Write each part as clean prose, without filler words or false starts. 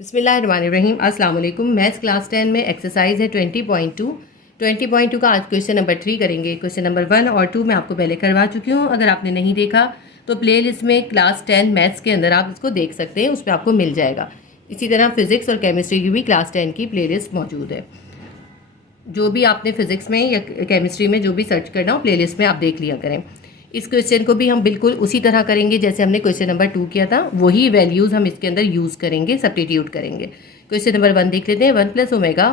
बिस्मिल्लाहिर्रहमानिर्रहीम। अस्सलाम वालेकुम। मैथ्स क्लास 10 में एक्सरसाइज है 20.2। 20.2 का आज क्वेश्चन नंबर 3 करेंगे। क्वेश्चन नंबर 1 और 2 मैं आपको पहले करवा चुकी हूँ। अगर आपने नहीं देखा तो प्ले लिस्ट में क्लास 10 मैथ्स के अंदर आप इसको देख सकते हैं, उस पर आपको मिल जाएगा। इसी तरह फिजिक्स और केमिस्ट्री की भी क्लास 10 की प्ले लिस्ट मौजूद है। जो भी आपने फिजिक्स में या केमिस्ट्री में जो भी सर्च करना हो प्ले लिस्ट में आप देख लिया करें। इस क्वेश्चन को भी हम बिल्कुल उसी तरह करेंगे जैसे हमने क्वेश्चन नंबर 2 किया था, वही वैल्यूज़ हम इसके अंदर यूज़ करेंगे, सब्स्टिट्यूट करेंगे। क्वेश्चन नंबर 1 देख लेते हैं। 1 plus omega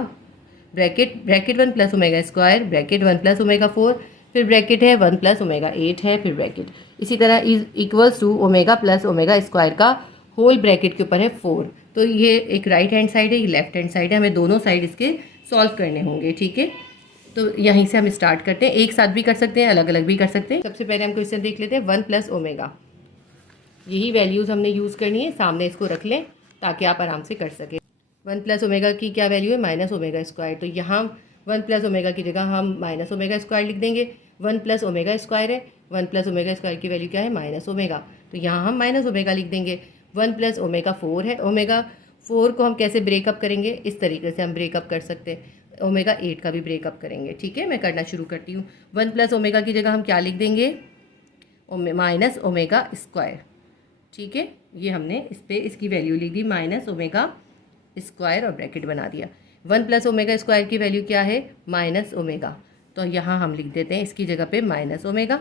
bracket 1 plus omega square bracket 1 plus omega 4, फिर ब्रैकेट है 1 प्लस ओमेगा 8 है, फिर ब्रैकेट इसी तरह is equals to omega plus omega square का होल ब्रैकेट के ऊपर है 4। तो ये एक राइट हैंड साइड है, ये लेफ्ट हैंड साइड है, हमें दोनों साइड इसके सॉल्व करने होंगे। ठीक है, तो यहीं से हम स्टार्ट करते हैं। एक साथ भी कर सकते हैं, अलग अलग भी कर सकते हैं। सबसे पहले हम क्वेश्चन देख लेते हैं। 1 प्लस ओमेगा, यही वैल्यूज़ हमने यूज़ करनी है। सामने इसको रख लें ताकि आप आराम से कर सकें। 1 प्लस ओमेगा की क्या वैल्यू है? Minus omega square. तो यहाँ 1 प्लस ओमेगा की जगह हम माइनस ओमेगा स्क्वायर लिख देंगे। 1 प्लस ओमेगा स्क्वायर है, 1 प्लस ओमेगा स्क्वायर की वैल्यू क्या है? Minus omega. तो यहाँ हम माइनस ओमेगा लिख देंगे। 1 प्लस ओमेगा 4 है। ओमेगा 4 को हम कैसे ब्रेकअप करेंगे? इस तरीके से हम ब्रेकअप कर सकते हैं। ओमेगा 8 का भी ब्रेकअप करेंगे। ठीक है, मैं करना शुरू करती हूँ। 1 प्लस ओमेगा की जगह हम क्या लिख देंगे? Minus omega square. ठीक है, ये हमने इस पर इसकी वैल्यू लिख दी माइनस ओमेगा स्क्वायर और ब्रैकेट बना दिया। 1 प्लस ओमेगा स्क्वायर की वैल्यू क्या है? Minus omega. तो यहाँ हम लिख देते हैं इसकी जगह पे माइनस ओमेगा।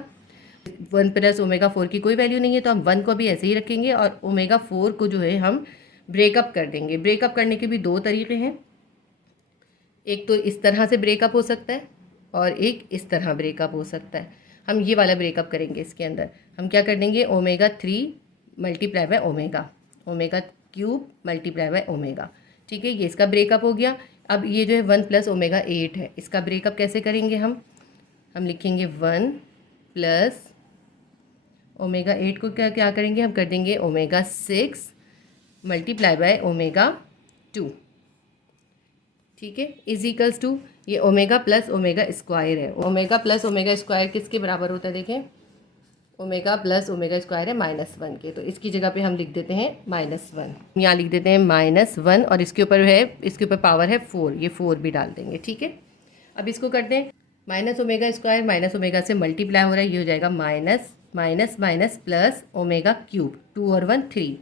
1 प्लस ओमेगा 4 की कोई वैल्यू नहीं है तो हम 1 को भी ऐसे ही रखेंगे और ओमेगा 4 को जो है हम ब्रेकअप कर देंगे। ब्रेकअप करने के भी दो तरीके हैं, एक तो इस तरह से ब्रेकअप हो सकता है और एक इस तरह ब्रेकअप हो सकता है। हम ये वाला ब्रेकअप करेंगे। इसके अंदर हम क्या कर देंगे? Omega 3 multiply by omega, omega cube multiply by omega. ठीक है, ये इसका ब्रेकअप हो गया। अब ये जो है 1 प्लस ओमेगा 8 है, इसका ब्रेकअप कैसे करेंगे? हम लिखेंगे 1 प्लस ओमेगा 8 को क्या क्या करेंगे? हम कर देंगे ओमेगा 6 मल्टीप्लाई बाय ओमेगा 2। ठीक है, इज इक्वल्स टू ये ओमेगा प्लस ओमेगा स्क्वायर है। ओमेगा प्लस ओमेगा स्क्वायर किसके बराबर होता है? देखें, ओमेगा प्लस ओमेगा स्क्वायर है -1 के। तो इसकी जगह पे हम लिख देते हैं -1। यहाँ लिख देते हैं -1 और इसके ऊपर है, इसके ऊपर पावर है 4, ये 4 भी डाल देंगे। ठीक है, अब इसको करते हैं। Minus omega square minus omega से मल्टीप्लाई हो रहा है, ये हो जाएगा minus minus minus plus omega cube. 2 और 1 3।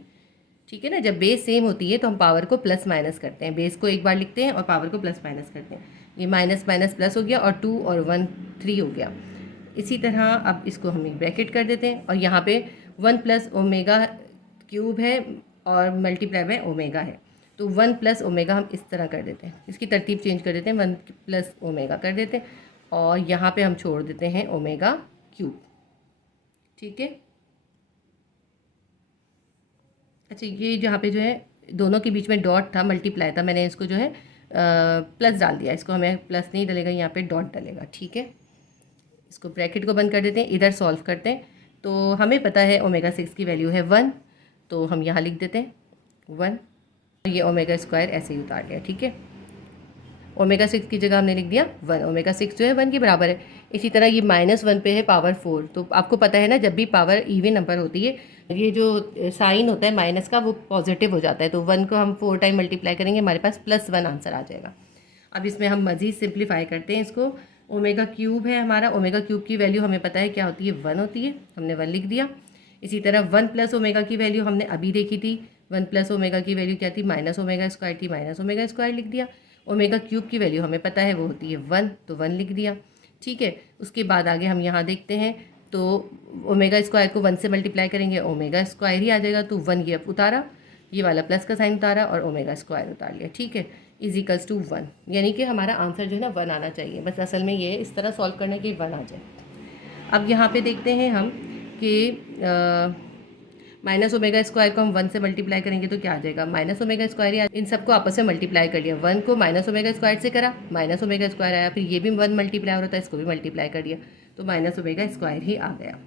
ठीक है ना, जब बेस सेम होती है तो हम पावर को प्लस माइनस करते हैं। बेस को एक बार लिखते हैं और पावर को प्लस माइनस करते हैं। ये माइनस माइनस प्लस हो गया और 2 और 1 3 हो गया। इसी तरह अब इसको हम एक ब्रैकेट कर देते हैं और यहाँ पे 1 प्लस ओमेगा क्यूब है और मल्टीप्लाई बाय ओमेगा है। तो 1 प्लस ओमेगा हम इस तरह कर देते हैं, इसकी तरतीब चेंज कर देते हैं। 1 प्लस ओमेगा कर देते हैं और यहाँ पे हम छोड़ देते हैं ओमेगा क्यूब। ठीक है, अच्छा, ये जहाँ पे जो है दोनों के बीच में डॉट था, मल्टीप्लाई था, मैंने इसको जो है प्लस डाल दिया। इसको हमें प्लस नहीं डलेगा, यहाँ पे डॉट डलेगा। ठीक है, इसको ब्रैकेट को बंद कर देते हैं, इधर सॉल्व करते हैं। तो हमें पता है ओमेगा 6 की वैल्यू है 1, तो हम यहाँ लिख देते हैं 1। ये ओमेगा स्क्वायर ऐसे ही उतार लिया। ठीक है, ओमेगा 6 की जगह हमने लिख दिया 1। ओमेगा 6 जो है 1 के बराबर है। इसी तरह ये -1 पे है पावर 4। तो आपको पता है ना, जब भी पावर इवन नंबर होती है, ये जो साइन होता है माइनस का वो पॉजिटिव हो जाता है। तो 1 को हम 4 टाइम मल्टीप्लाई करेंगे, हमारे पास +1 आंसर आ जाएगा। अब इसमें हम मज़ीद सिंप्लीफाई करते हैं इसको। ओमेगा क्यूब है हमारा, ओमेगा क्यूब की वैल्यू हमें पता है क्या होती है? 1 होती है, हमने 1 लिख दिया। इसी तरह 1 प्लस ओमेगा की वैल्यू हमने अभी देखी थी। 1 प्लस ओमेगा की वैल्यू क्या थी? माइनस ओमेगा स्क्वायर थी, माइनस ओमेगा स्क्वायर लिख दिया। ओमेगा क्यूब की वैल्यू हमें पता है वो होती है 1, तो 1 लिख दिया। ठीक है, उसके बाद आगे हम यहाँ देखते हैं तो ओमेगा स्क्वायर को 1 से मल्टीप्लाई करेंगे, ओमेगा स्क्वायर ही आ जाएगा। तो 1 ये उतारा, ये वाला प्लस का साइन उतारा और ओमेगा स्क्वायर उतार लिया। ठीक है, इज इक्वल्स टू 1, यानी कि हमारा आंसर जो है ना 1 आना चाहिए। बस असल में ये इस तरह सॉल्व करना कि 1 आ जाए। अब यहाँ पे देखते हैं हम कि माइनस ओमेगा स्क्वायर को हम 1 से मल्टीप्लाई करेंगे तो क्या आ जाएगा? माइनस ओमेगा स्क्वायर ही इन सबको आपस में मल्टीप्लाई कर लिया। 1 को माइनस ओमेगा स्क्वायर से करा, माइनस ओमेगा स्क्वायर आया, फिर ये भी 1 मल्टीप्लाई हो रहा था, इसको भी मल्टीप्लाई कर दिया, तो माइनस ओमेगा स्क्वायर ही आ गया।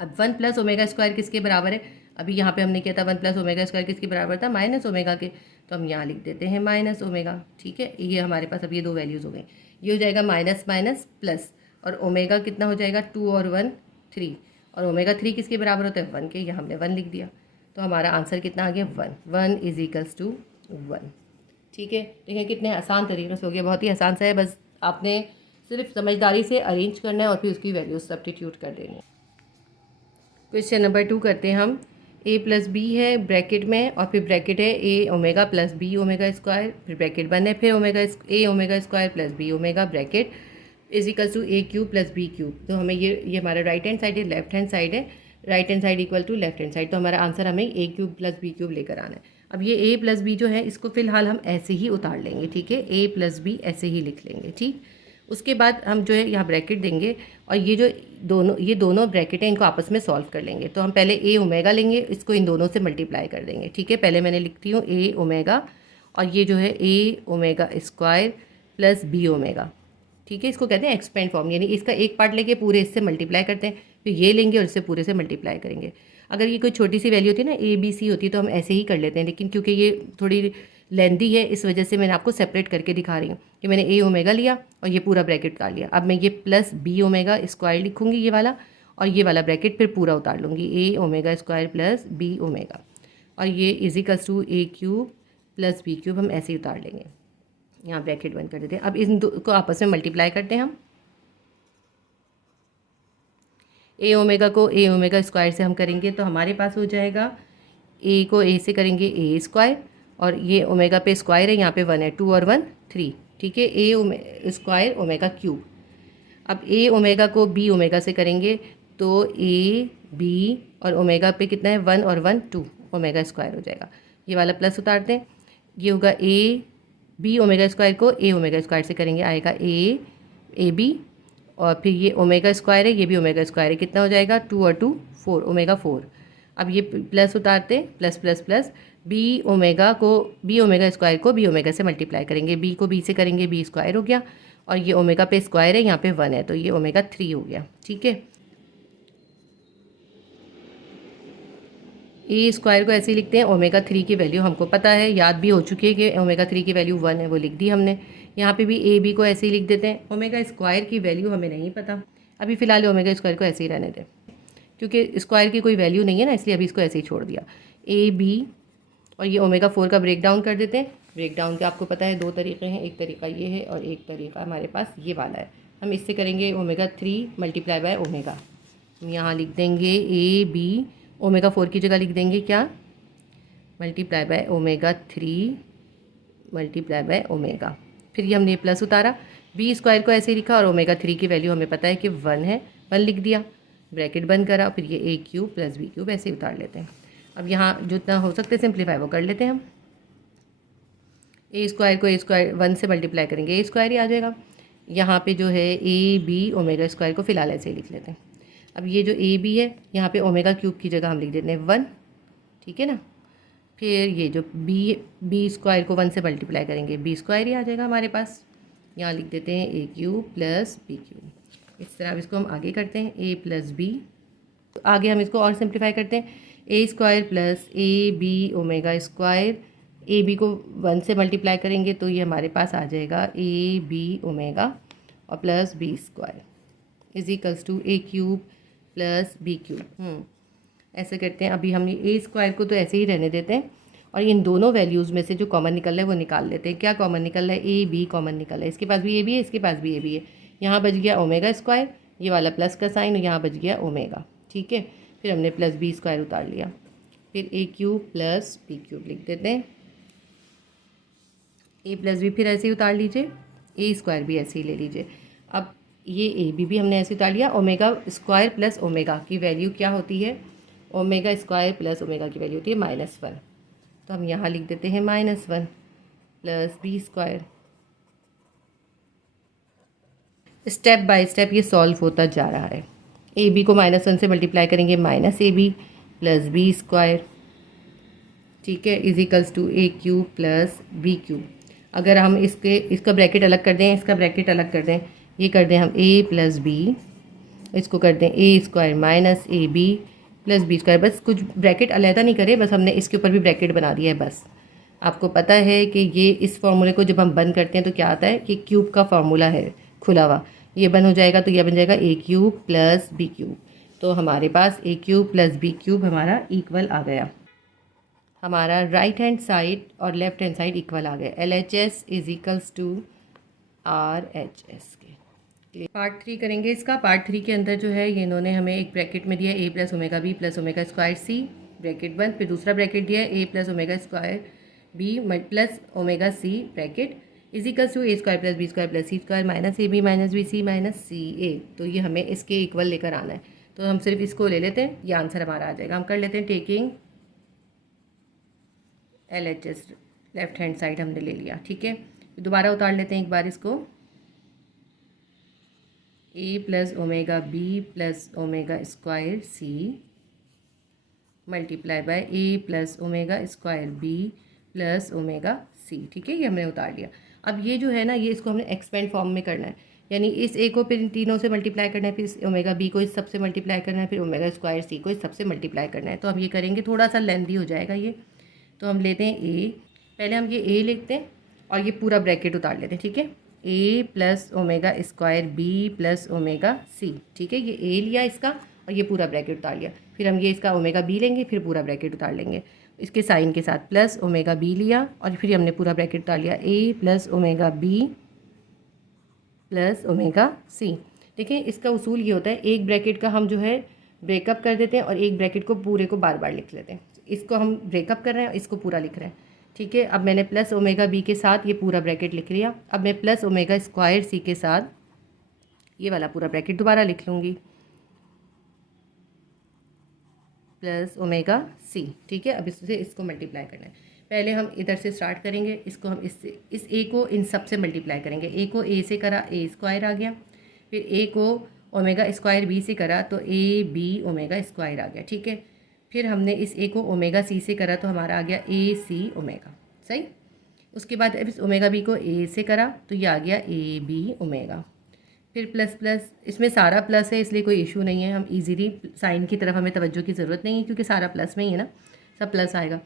अब 1 प्लस ओमेगा स्क्वायर किसके बराबर है? अभी यहाँ पे हमने किया था 1 प्लस ओमेगा स्क्वायर किसके बराबर था? माइनस ओमेगा के। तो हम यहाँ लिख देते हैं माइनस ओमेगा। ठीक है, ये हमारे पास अब ये दो वैल्यूज़ हो गई। ये हो जाएगा माइनस माइनस प्लस, और ओमेगा कितना हो जाएगा? 2 और 1 3, और ओमेगा 3 किसके बराबर होता है? 1 के। यहाँ हमने 1 लिख दिया, तो हमारा आंसर कितना आ गया? 1। 1 इज इक्वल्स टू 1। ठीक है, देखें कितने आसान तरीके से हो गया, बहुत ही आसान सा है, बस आपने सिर्फ समझदारी से अरेंज करना है और फिर उसकी वैल्यूज सब्स्टिट्यूट कर देनी है। क्वेश्चन नंबर 2 करते हैं हम। a प्लस बी है ब्रैकेट में और फिर ब्रैकेट है a omega plus B omega square, फिर ब्रैकेट बंद है, फिर a omega square plus B omega bracket is equal to a cube plus b cube. तो हमें ये हमारा राइट हैंड साइड है, लेफ्ट हैंड साइड है, right hand side equal to left hand side, तो हमारा आंसर हमें a cube plus b cube लेकर आना है। अब ये a प्लस बी जो है इसको फिलहाल हम ऐसे ही उतार लेंगे, ठीक है, a प्लस बी ऐसे ही लिख लेंगे। ठीक, उसके बाद हम जो है यहाँ ब्रैकेट देंगे और ये दोनों ब्रैकेट हैं, इनको आपस में सॉल्व कर लेंगे। तो हम पहले a ओमेगा लेंगे, इसको इन दोनों से मल्टीप्लाई कर देंगे। ठीक है, पहले मैंने लिखती हूँ a ओमेगा और ये जो है a omega square plus b omega. ठीक है, इसको कहते हैं एक्सपेंड फॉर्म, यानी इसका एक पार्ट लेके पूरे इससे मल्टीप्लाई करते हैं, फिर ये लेंगे और इससे पूरे से मल्टीप्लाई करेंगे। अगर ये कोई छोटी सी वैल्यू होती है ना a b c होती है तो हम ऐसे ही कर लेते हैं, लेकिन क्योंकि ये थोड़ी लेंदी है इस वजह से मैंने आपको सेपरेट करके दिखा रही हूँ कि मैंने a ओमेगा लिया और ये पूरा ब्रैकेट उतार लिया। अब मैं ये प्लस b ओमेगा स्क्वायर लिखूँगी ये वाला, और ये वाला ब्रैकेट फिर पूरा उतार लूँगी a omega square plus b omega, और ये is equals to a cube plus b cube हम ऐसे ही उतार लेंगे। यहाँ ब्रैकेट बंद कर देते हैं। अब इन दो को आपस में मल्टीप्लाई करते हैं हम। a ओमेगा को a ओमेगा स्क्वायर से हम करेंगे तो हमारे पास हो जाएगा a को a से करेंगे a स्क्वायर, और ये ओमेगा पे स्क्वायर है, यहाँ पे 1 है, 2 और 1 3। ठीक है, a स्क्वायर ओमेगा क्यूब। अब a ओमेगा को b ओमेगा से करेंगे तो a b और ओमेगा पे कितना है 1 और 1 2 ओमेगा स्क्वायर हो जाएगा। ये वाला प्लस उतारते हैं, ये होगा a b ओमेगा स्क्वायर को a ओमेगा स्क्वायर से करेंगे, आएगा a b, और फिर ये ओमेगा स्क्वायर है, ये भी ओमेगा स्क्वायर है, कितना हो जाएगा 2 और 2 4 ओमेगा 4। अब ये प्लस उतारते हैं, plus plus plus b omega square को b ओमेगा से मल्टीप्लाई करेंगे, b को b से करेंगे b स्क्वायर हो गया, और ये ओमेगा पे स्क्वायर है, यहाँ पे 1 है तो ये ओमेगा 3 हो गया। ठीक है, ए स्क्वायर को ऐसे ही लिखते हैं, ओमेगा 3 की वैल्यू हमको पता है, याद भी हो चुकी है कि ओमेगा 3 की वैल्यू 1 है, वो लिख दी हमने। यहाँ पे भी ए बी को ऐसे ही लिख देते हैं, ओमेगा स्क्वायर की वैल्यू हमें नहीं पता, अभी फ़िलहाल ओमेगा स्क्वायर को ऐसे ही रहने दें क्योंकि स्क्वायर की कोई वैल्यू नहीं है ना, इसलिए अभी इसको ऐसे ही छोड़ दिया। ए बी और ये ओमेगा 4 का ब्रेक डाउन कर देते हैं। ब्रेक डाउन के आपको पता है 2 तरीके हैं, एक तरीका ये है और एक तरीका हमारे पास ये वाला है। हम इससे करेंगे ओमेगा 3 मल्टीप्लाई बाय ओमेगा, हम यहाँ लिख देंगे ए बी, ओमेगा 4 की जगह लिख देंगे क्या, multiply by omega 3 multiply by omega. फिर ये हमने प्लस उतारा, बी स्क्वायर को ऐसे ही लिखा और ओमेगा 3 की वैल्यू हमें पता है कि 1 है, 1 लिख दिया, ब्रैकेट बंद करा, फिर ये ए क्यूब प्लस बी क्यूब ऐसे ही उतार लेते हैं। अब यहाँ जितना हो सकते हैं सिंप्लीफाई वो कर लेते हैं हम। ए स्क्वायर को ए स्क्वायर 1 से मल्टीप्लाई करेंगे ए स्क्वायर ही आ जाएगा। यहाँ पे जो है ए बी ओमेगा स्क्वायर को फिलहाल ऐसे ही लिख लेते हैं। अब ये जो ए बी है यहाँ पे ओमेगा क्यूब की जगह हम लिख देते हैं 1, ठीक है ना। फिर ये जो बी स्क्वायर को 1 से मल्टीप्लाई करेंगे बी स्क्वायर ही आ जाएगा हमारे पास। यहाँ लिख देते हैं ए क्यूब प्लस बी क्यूब। इस तरह अब इसको हम आगे करते हैं ए प्लस बी, तो आगे हम इसको और सिंप्लीफाई करते हैं, A square plus A B omega square, A B को 1 से मल्टीप्लाई करेंगे तो ये हमारे पास आ जाएगा ए बी ओमेगा और plus B square is equals to A cube plus B cube. ऐसे करते हैं। अभी हम ए स्क्वायर को तो ऐसे ही रहने देते हैं और इन दोनों वैल्यूज़ में से जो कॉमन निकल रहा है वो निकाल लेते हैं। क्या कॉमन निकल रहा है, ए बी कॉमन निकल रहा है, इसके पास भी ए बी है, इसके पास भी ए बी है। यहाँ बच गया ओमेगा स्क्वायर, ये वाला प्लस का साइन, और यहाँ बच गया ओमेगा, ठीक है। फिर हमने प्लस बी स्क्वायर उतार लिया, फिर ए क्यूब प्लस बी क्यूब लिख देते हैं। ए प्लस बी फिर ऐसे ही उतार लीजिए, ए स्क्वायर भी ऐसे ही ले लीजिए। अब ये ए बी भी हमने ऐसे उतार लिया। ओमेगा स्क्वायर प्लस ओमेगा की वैल्यू क्या होती है, ओमेगा स्क्वायर प्लस ओमेगा की वैल्यू होती है -1, तो हम यहाँ लिख देते हैं -1 plus B square. Step by step ये सॉल्व होता जा रहा है। ए बी को -1 से मल्टीप्लाई करेंगे minus A B plus B square, ठीक है, is equals to A cube plus B cube. अगर हम इसका ब्रैकेट अलग कर दें, इसका ब्रैकेट अलग कर दें, ये कर दें हम ए प्लस बी, इसको कर दें A square minus A B plus B square. बस कुछ ब्रैकेट अलहदा नहीं करे, बस हमने इसके ऊपर भी ब्रैकेट बना दिया है। बस आपको पता है कि ये इस फार्मूले को जब हम बंद करते हैं तो क्या आता है कि क्यूब का फार्मूला है खुला हुआ, ये बंद हो जाएगा तो यह बन जाएगा A cube plus B cube. तो हमारे पास A cube plus B cube हमारा इक्वल आ गया। हमारा राइट हैंड साइड और लेफ्ट हैंड साइड इक्वल आ गया। LHS is equals to RHS के। पार्ट 3 करेंगे इसका। पार्ट 3 के अंदर जो है ये इन्होंने हमें एक ब्रैकेट में दिया a plus omega B plus omega square C bracket बंद, फिर दूसरा ब्रैकेट दिया है a plus omega square B plus omega C bracket is equals to a square plus B square plus C square minus A B minus B C minus C A. तो ये हमें इसके equal लेकर आना है, तो हम सिर्फ इसको ले लेते हैं, ये आंसर हमारा आ जाएगा। हम कर लेते हैं taking LHS, left hand side हमने ले लिया, ठीक है। दोबारा उतार लेते हैं एक बार इसको, a plus omega B plus omega square C multiply by a plus omega square B plus omega C, ठीक है। ये हमने उतार लिया। अब ये जो है ना, ये इसको हमने एक्सपेंड फॉर्म में करना है, यानी इस a को फिर इन तीनों से मल्टीप्लाई करना है, फिर इस ओमेगा बी को इस सबसे मल्टीप्लाई करना है, फिर ओमेगा स्क्वायर सी को इस सबसे मल्टीप्लाई करना है। तो हम ये करेंगे, थोड़ा सा लेंथी हो जाएगा ये। तो हम लेते हैं a, पहले हम ये a लिखते हैं और ये पूरा ब्रैकेट उतार लेते हैं, ठीक है। a plus omega square B plus omega C, ठीक है। ये a लिया इसका और ये पूरा ब्रैकेट उतार लिया। फिर हम ये इसका ओमेगा बी लेंगे, फिर पूरा ब्रैकेट उतार लेंगे इसके साइन के साथ, प्लस ओमेगा बी लिया और फिर हमने पूरा ब्रैकेट उतार लिया, a plus omega B plus omega C. देखिए इसका उसूल ये होता है, एक ब्रैकेट का हम जो है ब्रेकअप कर देते हैं और एक ब्रैकेट को पूरे को बार बार लिख लेते हैं। इसको हम ब्रेकअप कर रहे हैं, इसको पूरा लिख रहे हैं, ठीक है। अब मैंने प्लस ओमेगा बी के साथ ये पूरा ब्रैकेट लिख लिया। अब मैं प्लस ओमेगा स्क्वायर सी के साथ ये वाला पूरा ब्रैकेट दोबारा लिख लूँगी, प्लस ओमेगा सी, ठीक है। अब इससे इसको मल्टीप्लाई करना है। पहले हम इधर से स्टार्ट करेंगे, इसको हम इस ए को इन सब से मल्टीप्लाई करेंगे। ए को ए से करा, ए स्क्वायर आ गया। फिर ए को ओमेगा स्क्वायर बी से करा तो ए बी ओमेगा स्क्वायर आ गया, ठीक है। फिर हमने इस ए को ओमेगा सी से करा तो हमारा आ गया ए सी ओमेगा, सही। उसके बाद अब इस ओमेगा बी को ए से करा तो ये आ गया ए बी ओमेगा। फिर प्लस प्लस, इसमें सारा प्लस है इसलिए कोई इशू नहीं है, हम इजीली साइन की तरफ हमें तवज्जो की ज़रूरत नहीं है क्योंकि सारा प्लस में ही है ना, सब प्लस आएगा।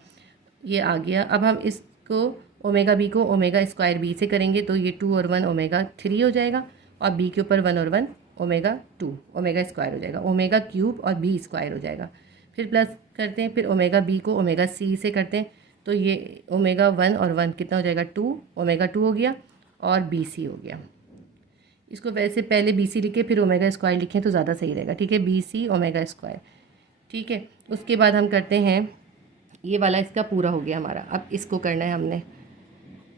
ये आ गया। अब हम इसको ओमेगा बी को ओमेगा स्क्वायर बी से करेंगे तो ये 2 और 1 ओमेगा 3 हो जाएगा और बी के ऊपर 1 और 1 ओमेगा 2 ओमेगा स्क्वायर हो जाएगा, ओमेगा क्यूब और बी स्क्वायर हो जाएगा। फिर प्लस करते हैं, फिर ओमेगा बी को ओमेगा सी से करते हैं तो ये ओमेगा 1 और 1 कितना हो जाएगा 2 ओमेगा 2 हो गया और बी सी हो गया। इसको वैसे पहले बी सी लिखे फिर ओमेगा स्क्वायर लिखें तो ज़्यादा सही रहेगा, ठीक है। बी सी ओमेगा स्क्वायर, ठीक है। उसके बाद हम करते हैं, ये वाला इसका पूरा हो गया हमारा। अब इसको करना है हमने,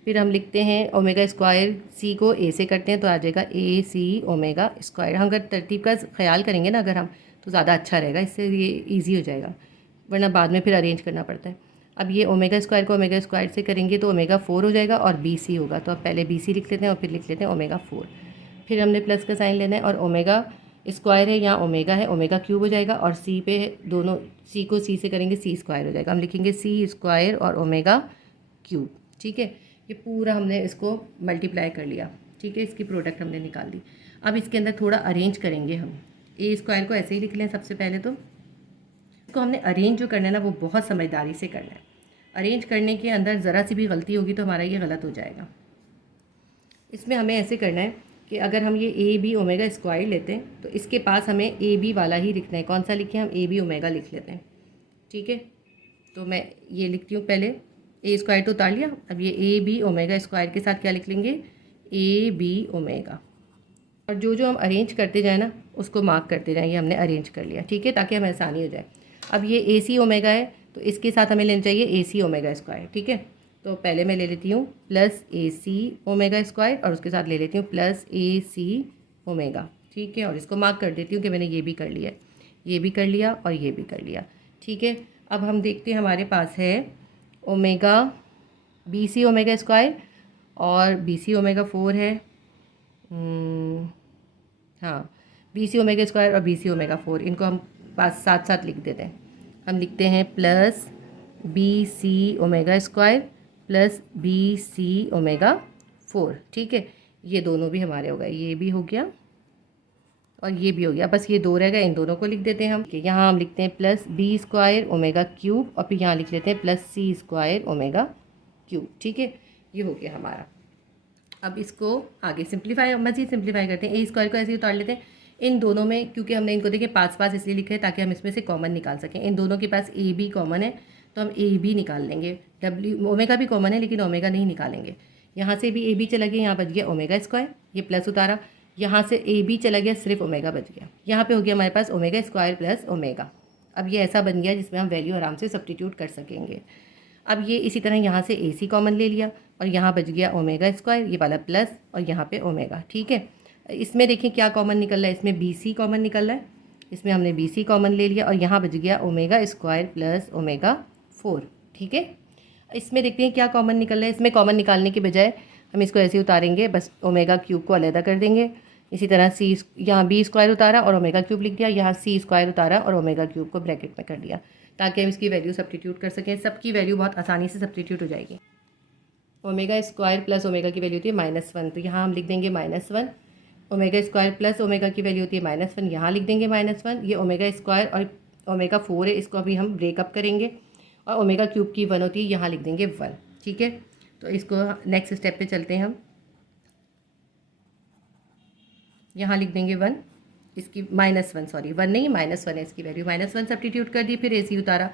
फिर हम लिखते हैं ओमेगा स्क्वायर सी को ए से करते हैं तो आ जाएगा ए सी ओमेगा स्क्वायर। हम अगर तरतीब का ख्याल करेंगे ना अगर हम, तो ज़्यादा अच्छा रहेगा, इससे ये ईजी हो जाएगा, वरना बाद में फिर अरेंज करना पड़ता है। अब ये ओमेगा स्क्वायर को ओमेगा स्क्वायर से करेंगे तो ओमेगा 4 हो जाएगा और बी सी होगा। तो अब पहले बी सी लिख लेते हैं और फिर लिख लेते हैं ओमेगा 4। फिर हमने प्लस का साइन लेना है और ओमेगा स्क्वायर है यहाँ ओमेगा है, ओमेगा क्यूब हो जाएगा और सी पे दोनों, सी को सी से करेंगे सी स्क्वायर हो जाएगा। हम लिखेंगे सी स्क्वायर और ओमेगा क्यूब, ठीक है। ये पूरा हमने इसको मल्टीप्लाई कर लिया, ठीक है। इसकी प्रोडक्ट हमने निकाल दी। अब इसके अंदर थोड़ा अरेंज करेंगे हम, ए स्क्वायर को ऐसे ही लिख लें सबसे पहले। तो इसको हमने अरेंज जो करना है ना वो बहुत समझदारी से करना है। अरेंज करने के अंदर ज़रा सी भी गलती होगी तो हमारा ये गलत हो जाएगा। इसमें हमें ऐसे करना है कि अगर हम ये ए बी ओमेगा स्क्वायर लेते हैं तो इसके पास हमें ए बी वाला ही लिखना है। कौन सा लिखें हम, ए बी ओमेगा लिख लेते हैं, ठीक है। तो मैं ये लिखती हूँ, पहले ए स्क्वायर तो उतार लिया। अब ये ए बी ओमेगा स्क्वायर के साथ क्या लिख लेंगे, ए बी ओमेगा। और जो जो हम अरेंज करते जाए ना उसको मार्क करते जाएँ। ये हमने अरेंज कर लिया, ठीक है, ताकि हमें आसानी हो जाए। अब ये ए सी ओमेगा है तो इसके साथ हमें लेना चाहिए ए सी ओमेगा स्क्वायर, ठीक है। तो पहले मैं ले लेती हूँ प्लस ए सी ओमेगा स्क्वायर और उसके साथ ले लेती हूँ प्लस ए सी ओमेगा, ठीक है। और इसको मार्क कर देती हूँ कि मैंने ये भी कर लिया, ये भी कर लिया और ये भी कर लिया, ठीक है। अब हम देखते हैं हमारे पास है omega B C omega square और बी सी ओमेगा 4 है, हाँ, बी सी ओमेगा स्क्वायर और बी सी ओमेगा 4, इनको हम पास साथ साथ लिख देते हैं। हम लिखते हैं plus B C omega square plus B C omega 4, ठीक है। ये दोनों भी हमारे हो गए, ये भी हो गया और ये भी हो गया, बस ये दो रह गए, इन दोनों को लिख देते हैं हम। यहाँ हम लिखते हैं plus B square omega cube और फिर यहाँ लिख लेते हैं plus C square omega cube, ठीक है। ये हो गया हमारा। अब इसको आगे सिंप्लीफाई, मज़ीद सिंप्लीफाई करते हैं। ए स्क्वायर को ऐसे ही उतार लेते हैं इन दोनों में, क्योंकि हमने इनको देखिए पास पास इसलिए लिखा है ताकि हम इसमें से कॉमन निकाल सकें। इन दोनों के पास ए बी कॉमन है तो हम ए बी निकाल लेंगे। डब्ल्यू ओमेगा भी कॉमन है लेकिन ओमेगा नहीं निकालेंगे। यहाँ से भी ए बी चला गया, यहाँ बच गया ओमेगा स्क्वायर, ये प्लस उतारा, यहाँ से ए बी चला गया, सिर्फ ओमेगा बच गया। यहाँ पे हो गया हमारे पास ओमेगा स्क्वायर प्लस ओमेगा। अब ये ऐसा बन गया जिसमें हम वैल्यू आराम से सब्स्टिट्यूट कर सकेंगे। अब ये इसी तरह यहाँ से ए सी कॉमन ले लिया और यहाँ बच गया ओमेगा स्क्वायर, ये वाला प्लस और यहाँ पे ओमेगा। ठीक है, इसमें देखें क्या कॉमन निकल रहा है, इसमें बी सी कॉमन निकल रहा है, इसमें हमने बी सी कॉमन ले लिया और यहाँ बच गया ओमेगा स्क्वायर प्लस ओमेगा 4। ठीक है, इसमें देखते हैं क्या कॉमन निकल रहा है। इसमें कॉमन निकालने के बजाय हम इसको ऐसे उतारेंगे, बस ओमेगा क्यूब को अलग कर देंगे। इसी तरह सी यहाँ बी स्क्वायर उतारा और ओमेगा क्यूब लिख दिया, यहाँ सी स्क्वायर उतारा और ओमेगा क्यूब को ब्रैकेट में कर दिया ताकि हम इसकी वैल्यू सब्स्टिट्यूट कर सकें। सबकी वैल्यू बहुत आसानी से सब्स्टिट्यूट हो जाएगी। ओमेगा स्क्वायर प्लस ओमेगा की वैल्यू होती है -1, तो यहाँ हम लिख देंगे -1। ओमेगा स्क्वायर प्लस ओमेगा की वैल्यू होती है -1, यहाँ लिख देंगे -1। ये ओमेगा स्क्वायर और ओमेगा 4 है, इसको अभी हम ब्रेकअप करेंगे और ओमेगा क्यूब की 1 होती है, यहाँ लिख देंगे 1। ठीक है, तो इसको नेक्स्ट स्टेप पे चलते हैं हम। यहाँ लिख देंगे 1, इसकी -1, सॉरी 1 नहीं -1 है इसकी वैल्यू, -1 सब्स्टिट्यूट कर दी, फिर ए सी उतारा।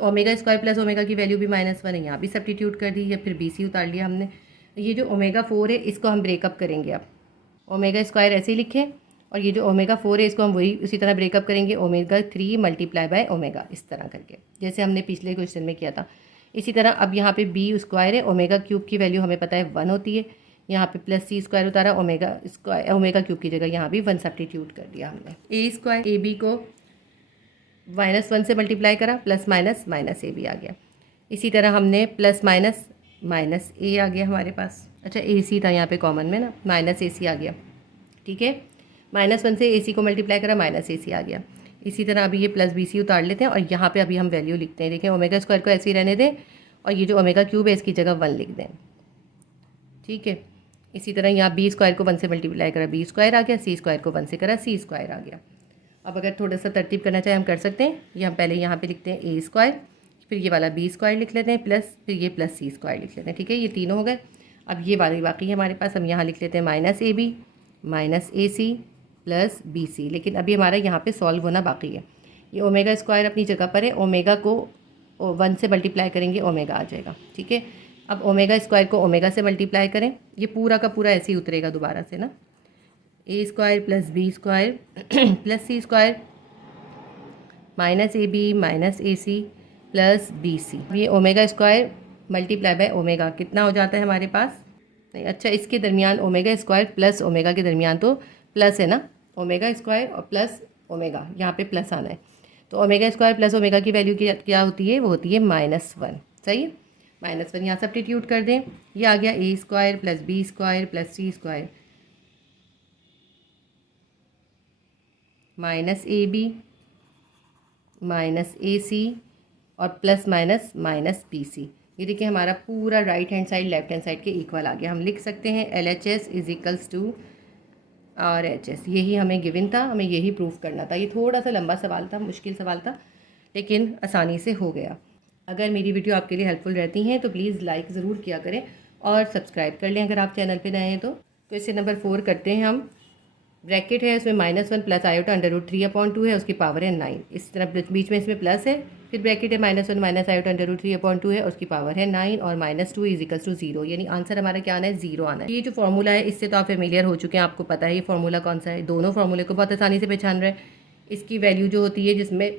ओमेगा स्क्वायर प्लस ओमेगा की वैल्यू भी -1 है, यहाँ भी सब्स्टिट्यूट कर दी, या फिर बी सी उतार लिया हमने। ये जो ओमेगा 4 है इसको हम ब्रेकअप करेंगे। अब ओमेगा स्क्वायर ऐसे ही लिखें और ये जो ओमेगा 4 है इसको हम वही उसी तरह ब्रेकअप करेंगे, ओमेगा 3 मल्टीप्लाई बाय ओमेगा, इस तरह करके जैसे हमने पिछले क्वेश्चन में किया था। इसी तरह अब यहाँ पे बी स्क्वायर है, ओमेगा क्यूब की वैल्यू हमें पता है 1 होती है, यहाँ पे प्लस सी स्क्वायर उतारा, ओमेगा स्क्वायर ओमेगा क्यूब की जगह यहाँ भी 1 सब्स्टिट्यूट कर दिया हमने। ए स्क्वायर ए बी को -1 से मल्टीप्लाई करा, प्लस माइनस माइनस ए भी आ गया। इसी तरह हमने प्लस माइनस माइनस ए आ गया हमारे पास। अच्छा ए सी था यहाँ पे कॉमन में ना, माइनस ए सी आ गया। ठीक है, -1 से ए सी को मल्टीप्लाई करा, माइनस ए सी आ गया। इसी तरह अभी ये प्लस बी सी उतार लेते हैं और यहाँ पे अभी हम वैल्यू लिखते हैं। देखें ओमेगा स्क्वायर को ऐसे ही रहने दें और ये जो ओमेगा क्यूब है इसकी जगह 1 लिख दें। ठीक है, इसी तरह यहाँ बी स्क्वायर को 1 से मल्टीप्लाई करा, बी स्क्वायर आ गया, सी स्क्वायर को 1 से करा, सी स्क्वायर आ गया। अब अगर थोड़ा सा तरतीब करना चाहे हम कर सकते हैं। ये हम पहले यहाँ पे लिखते हैं ए स्क्वायर, फिर ये वाला बी स्क्वायर लिख लेते हैं, प्लस फिर ये प्लस सी स्क्वायर लिख लेते हैं। ठीक है, ये तीनों हो गए। अब ये वाली बाकी है हमारे पास, हम यहाँ लिख लेते हैं minus A B minus A C plus B C. लेकिन अभी हमारा यहाँ पे सॉल्व होना बाकी है। ये ओमेगा स्क्वायर अपनी जगह पर है, ओमेगा को 1 से मल्टीप्लाई करेंगे, ओमेगा आ जाएगा। ठीक है, अब ओमेगा स्क्वायर को ओमेगा से मल्टीप्लाई करें, ये पूरा का पूरा ऐसे ही उतरेगा दोबारा से ना, A square plus B square plus C square minus A B minus A C plus B C. ये omega square multiply by omega कितना हो जाता है हमारे पास, नहीं अच्छा इसके दरमियान ओमेगा स्क्वायर प्लस ओमेगा के दरमियान तो प्लस है ना, ओमेगा स्क्वायर और प्लस ओमेगा, यहाँ पे प्लस आना है। तो ओमेगा स्क्वायर प्लस ओमेगा की वैल्यू क्या होती है, वो होती है -1। सही है, -1 यहाँ सब्स्टिट्यूट कर दें, ये आ गया A square plus B square plus C square minus A B minus A C और plus minus minus B C. ये देखिए हमारा पूरा right hand side left hand side के इक्वल आ गया। हम लिख सकते हैं LHS is equals to RHS। यही हमें गिवन था, हमें यही प्रूफ करना था। ये थोड़ा सा लंबा सवाल था, मुश्किल सवाल था, लेकिन आसानी से हो गया। अगर मेरी वीडियो आपके लिए हेल्पफुल रहती हैं तो प्लीज़ लाइक ज़रूर किया करें और सब्सक्राइब कर लें अगर आप चैनल पे नए हैं तो। क्वेश्चन नंबर 4 करते हैं हम। ब्रैकेट है उसमें -1 प्लस आयोटा √3/2 है, उसकी पावर है 9। इस तरह बीच में इसमें प्लस है, फिर ब्रैकेट है -1 माइनस आयोटा √3/2 है, उसकी पावर है 9 और -2 इज इक्वल्स टू 0। यानी आंसर हमारा क्या आना है, 0 आना है। ये जो फॉर्मूला है इससे तो आप फेमिलियर हो चुके हैं, आपको पता है ये फॉर्मूला कौन सा है। दोनों फार्मूले को बहुत आसानी से पहचान रहे हैं। इसकी वैल्यू जो होती है जिसमें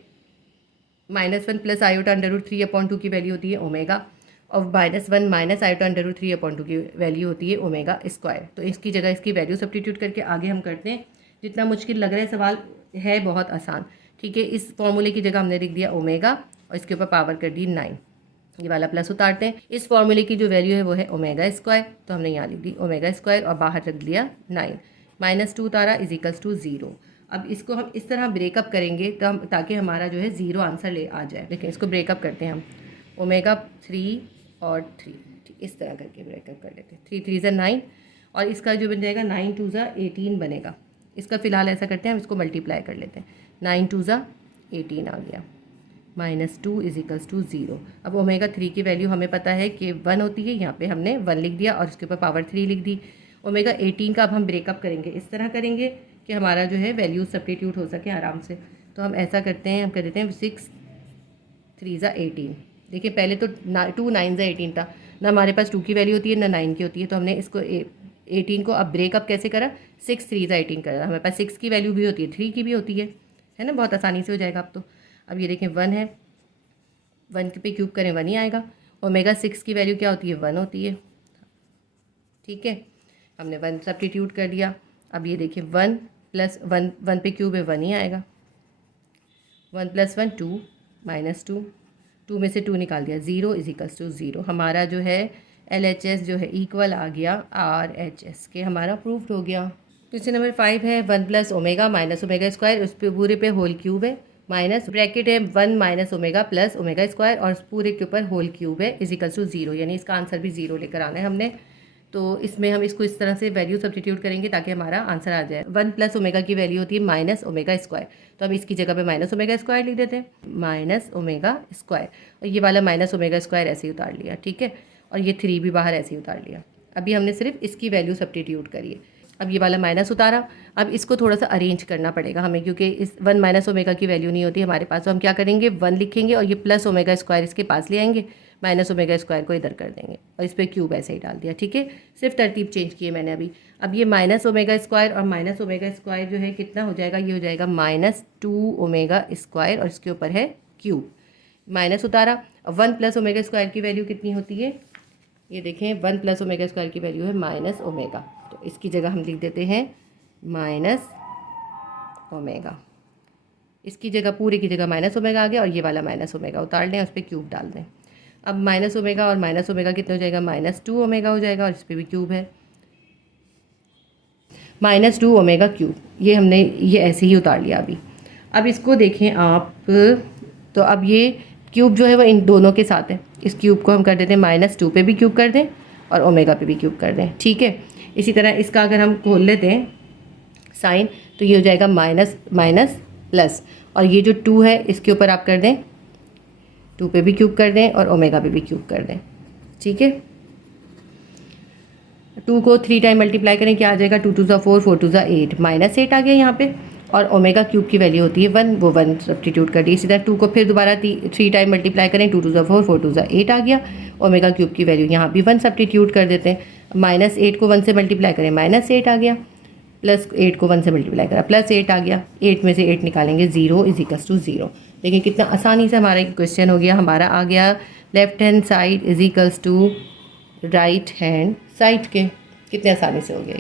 -1 प्लस आयोटा √3/2 की वैल्यू होती है ओमेगा और -1 माइनस आयोटा √3/2 की वैल्यू होती है ओमेगा स्क्वायर। तो इसकी जगह इसकी वैल्यू सब्स्टिट्यूट करके आगे हम करते हैं। जितना मुश्किल लग रहा है सवाल है बहुत आसान। ठीक है, इस फॉर्मूले की जगह हमने लिख दिया ओमेगा और इसके ऊपर पावर कर दी 9। ये वाला प्लस उतारते हैं। इस फॉर्मूले की जो वैल्यू है वो है ओमेगा स्क्वायर, तो हमने यहाँ लिख दी ओमेगा स्क्वायर और बाहर रख दिया 9। -2 उतारा इज इक्वल्स टू 0। अब इसको हम इस तरह ब्रेकअप करेंगे ताकि हमारा जो है 0 आंसर ले आ जाए। देखिए इसको ब्रेकअप करते हैं हम, ओमेगा 3 और 3 इस तरह करके ब्रेकअप कर लेते हैं। 3 3 ज़ा 9 और इसका जो बन जाएगा 9 2 ज़ा 18 बनेगा। इसका फ़िलहाल ऐसा करते हैं, हम इसको मल्टीप्लाई कर लेते हैं। 9 2 ज़ा 18 आ गया, -2 इज इक्वल्स टू 0। अब ओमेगा 3 की वैल्यू हमें पता है कि 1 होती है, यहाँ पे हमने 1 लिख दिया और इसके ऊपर पावर 3 लिख दी। ओमेगा 18 का अब हम ब्रेकअप करेंगे, इस तरह करेंगे कि हमारा जो है वैल्यू सब्स्टिट्यूट हो सके आराम से। तो हम ऐसा करते हैं, हम कर देते हैं 6 3 ज़ा 18, देखिए पहले तो 2 9 से 18 था, ना हमारे पास 2 की वैल्यू होती है ना 9 की होती है, तो हमने इसको 18 को अब ब्रेकअप कैसे करा, 6 3 से 18 करा। हमारे पास 6 की वैल्यू भी होती है, 3 की भी होती है ना, बहुत आसानी से हो जाएगा अब तो। अब ये देखें 1 है, 1 पे क्यूब करें 1 ही आएगा। ओमेगा 6 की वैल्यू क्या होती है, 1 होती है, ठीक है। हमने 1 सब्स्टिट्यूट कर दिया। अब ये देखिए 1 प्लस 1, 1 पे क्यूब है 1 ही आएगा। 1 + 1 2 -2, 2 में से 2 निकाल दिया, 0 = 0। हमारा जो है LHS जो है इक्वल आ गया RHS के, हमारा प्रूफ्ड हो गया। क्वेश्चन नंबर 5 है 1 + ओमेगा - ओमेगा स्क्वायर, उस पे पूरे पे होल क्यूब है, माइनस ब्रैकेट है 1 - ओमेगा + ओमेगा स्क्वायर और पूरे के ऊपर होल क्यूब है = 0, यानी इसका आंसर भी 0 लेकर आना है हमने। तो इसमें हम इसको इस तरह से वैल्यू सब्स्टिट्यूट करेंगे ताकि हमारा आंसर आ जाए। 1 + ओमेगा की वैल्यू होती है -ओमेगा स्क्वायर, तो हम इसकी जगह पे -ओमेगा स्क्वायर लिख देते हैं, -ओमेगा स्क्वायर, और ये वाला -ओमेगा स्क्वायर ऐसे ही उतार लिया, ठीक है, और ये 3 भी बाहर ऐसे ही उतार लिया। अभी हमने सिर्फ इसकी वैल्यू सब्स्टिट्यूट करी है। अब ये वाला माइनस उतारा, अब इसको थोड़ा सा अरेंज करना पड़ेगा हमें, क्योंकि इस 1 - ओमेगा की वैल्यू नहीं होती हमारे पास, तो हम क्या करेंगे 1 लिखेंगे और ये प्लस ओमेगा स्क्वायर इसके पास ले आएंगे, -ओमेगा स्क्वायर को इधर कर देंगे और इस पर क्यूब ऐसे ही डाल दिया, ठीक है। सिर्फ तरतीब चेंज की है मैंने अभी। अब ये -ओमेगा स्क्वायर और -ओमेगा स्क्वायर जो है कितना हो जाएगा, ये हो जाएगा -2 ओमेगा स्क्वायर और इसके ऊपर है क्यूब, माइनस उतारा। 1 + ओमेगा स्क्वायर की वैल्यू कितनी होती है, ये देखें 1 + ओमेगा स्क्वायर की वैल्यू है -ओमेगा, तो इसकी जगह हम लिख देते हैं -ओमेगा, इसकी जगह पूरे की जगह -ओमेगा आ गया और ये वाला -ओमेगा उतार लें, उस पर क्यूब डाल दें। अब -ओमेगा और -ओमेगा कितना हो जाएगा, -2 ओमेगा हो जाएगा और इस पर भी क्यूब है, -2 ओमेगा क्यूब, ये हमने ये ऐसे ही उतार लिया अभी। अब इसको देखें आप, तो अब ये क्यूब जो है वो इन दोनों के साथ है, इस क्यूब को हम कर देते हैं -2 पे भी क्यूब कर दें और ओमेगा पे भी क्यूब कर दें, ठीक है। इसी तरह इसका अगर हम खोल लेते हैं साइन, तो ये हो जाएगा माइनस प्लस, और ये जो 2 है इसके ऊपर आप कर दें 2 पे भी क्यूब कर दें और ओमेगा पे भी क्यूब कर दें, ठीक है। 2 को 3 टाइम मल्टीप्लाई करें, क्या आ जाएगा, 2 × 2 = 4, 4 × 2 = 8, -8 आ गया यहाँ पे, और ओमेगा क्यूब की वैल्यू होती है 1, वो 1 सब्स्टिट्यूट कर दी। इसी तरह 2 को फिर दोबारा 3 टाइम मल्टीप्लाई करें, 2 × 2 = 4, 4 × 2 = 8 आ गया, ओमेगा क्यूब की वैल्यू यहाँ भी 1 सब्स्टिट्यूट कर देते हैं। -8 को 1 से मल्टीप्लाई करें, -8 आ गया, +8 को 1 से मल्टीप्लाई करा, +8 आ गया, 8 में से 8 निकालेंगे, 0 = 0। देखिए कितना आसानी से हमारा एक क्वेश्चन हो गया, हमारा आ गया left hand side = right hand side के, कितने आसानी से हो गया।